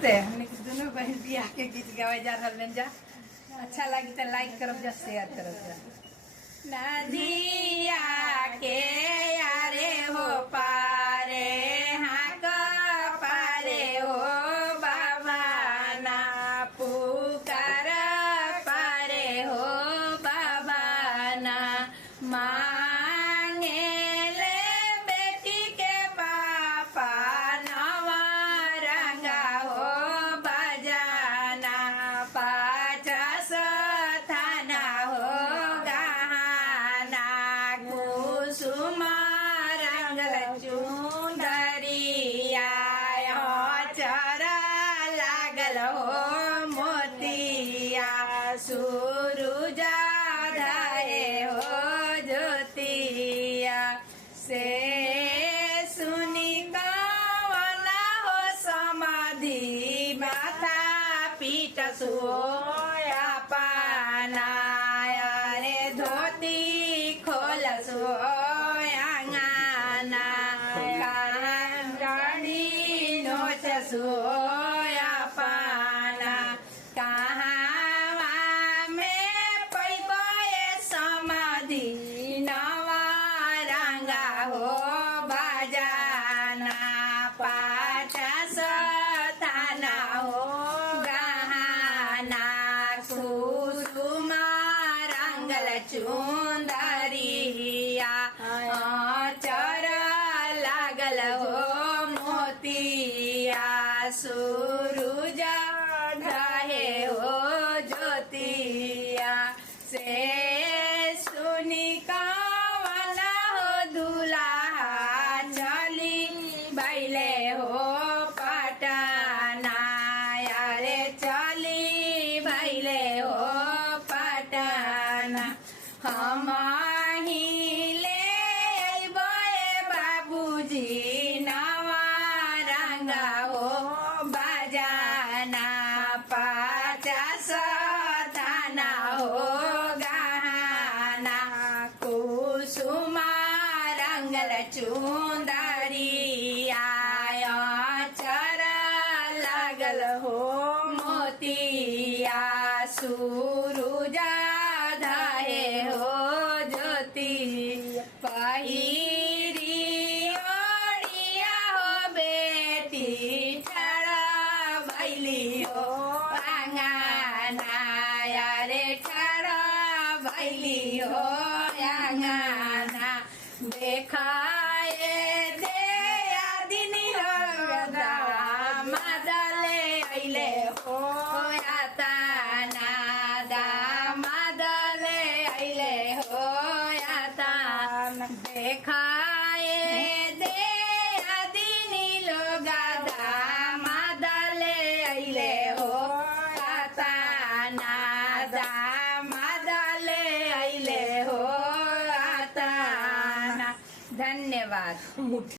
हमने दोनों बहन बियाह के गीत गावे जा रहा जा। अच्छा लगी तो लाइक करब जा, शेयर करब जा। नदिया के यारे हो पारे हाँ का पारे हो बाबा ना पुकार पारे हो बाबा ना मांगे ले बेटी के पापा नवा रंगा हो बजाना पचास थाना हो गहना कुसुम रंगल चुंदरिया चरा लागल हो मोतिया सूरुजा धाये हो ज्योतिया से सुनी कवना हो समाधि माथा पीठ सोया पानाया रे धोती खोल सोया गाना गाड़ी नोच सोया पाना कहाँ में पैबे समाधि नवा रंगा हो बजाना पचास थाना हो गहना कुसुम रंगल चुंदरिया चर लागल हो मोतिया सूरुजा ढहे हो ज्योतिया से सुनी कवना हो दुल्हा चली बैले हो पटना यारे चली बैले हो पटना हम हिले अइबे बाबूजी नवा रंगा हो बजाना पचास थाना हो गहना कुसुम रंगल चुंदरिया चर लागल हो मोतिया सूरुजा धाये हो ज्योति पहिरी ओढ़िया हो बेटी ठड़ा भैली हो आंगना यारे ठड़ा भैली हो आंगना देखाए दे दिन लगदा मदले अइले हो यातना दामदले अइले हो यातना देखाए दे दिन लगदा मदले अइले हो यातना दामदले अइले हो यातना। धन्यवाद।